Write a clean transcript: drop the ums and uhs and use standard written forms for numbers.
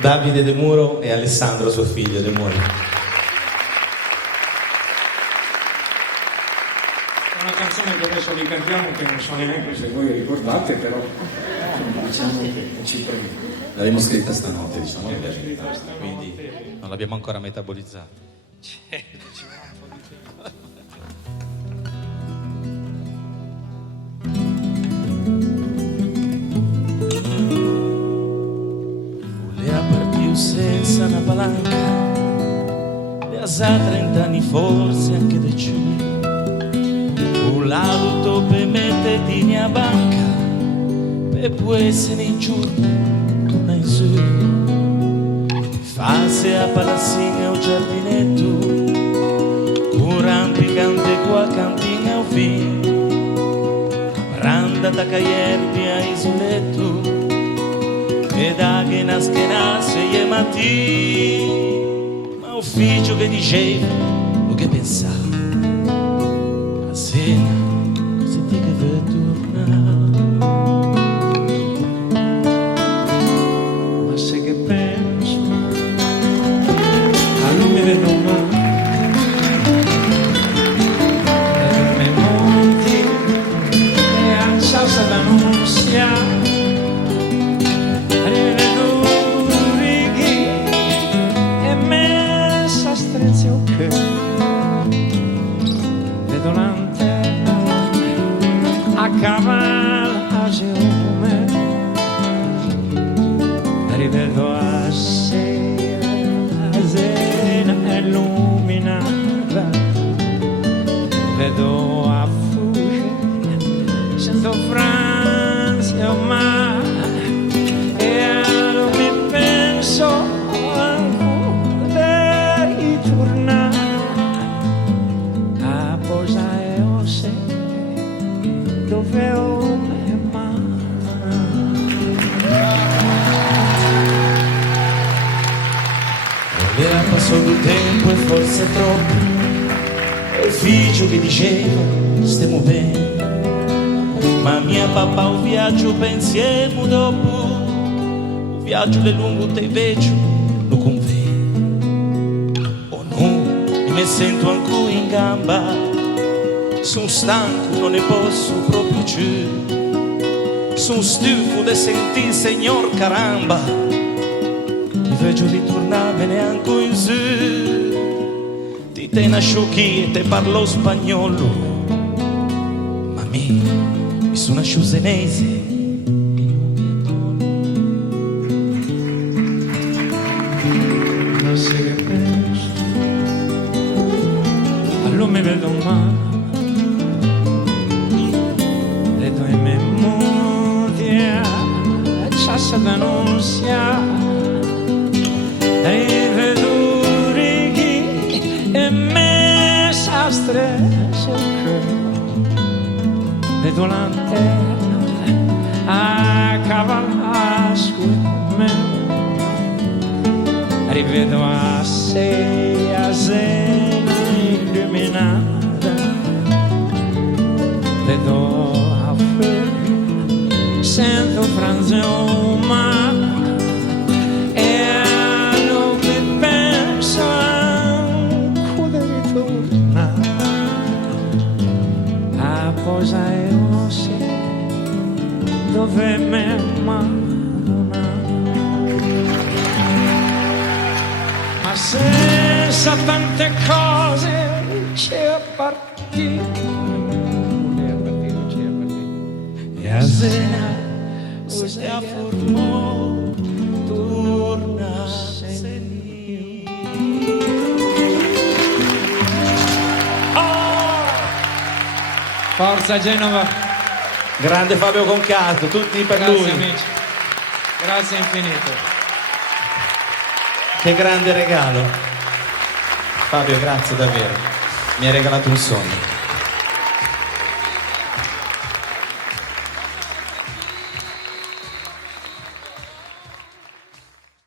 Davide De Muro e Alessandro, suo figlio De Muro. È una canzone che adesso vi cantiamo, che non so neanche se voi ricordate, però diciamo che ci prego. L'abbiamo scritta stanotte, diciamo la verità, quindi non l'abbiamo ancora metabolizzata. Voleva partire senza una palanca, e a 30 anni forse anche di più. Un lato per metterti a banca, per poi essere in giorno in su, fase a palazzina o giardinetto, un rampicante qua cantina o fin, randa da caierbi a isoletto, e da che nascenasse e mattina, ma ufficio che diceva, lo che pensava, a sera, se ti che vuoi tornare. Vedo lanterna a cavallo a Geome, rivedo a sera illuminata, vedo a fugge, sento Francia ma e non mi penso ancora di ritornare. Dove ho le mani. Voleva passato il tempo e forse troppo, e il figlio che diceva stiamo bene, ma mia papà un viaggio pensiamo dopo, un viaggio le lungo te invece lo conviene. Oh no, mi sento ancora in gamba, sono stanco, non ne posso proprio più. Sono stufo di sentire, signor caramba, mi vedo ritornare neanche in su. Ti te nascio chi e te parlo spagnolo, ma mi sono nascio senese. Non so che penso, allora mi vedo male. Da non sia rivedere chi è messa a stress, vedo lanterna a cavallo su me, rivedo a sé a sera illuminata, vedo a fuoco, sento Franzo cosa io sé dove me madonna, ma senza tante cose c'è partito E a sera se a formò torna senì. Forza Genova! Grande Fabio Concato, tutti per Grazie lui. amici, grazie infinito. Che grande regalo. Fabio, grazie davvero. Mi hai regalato un sogno.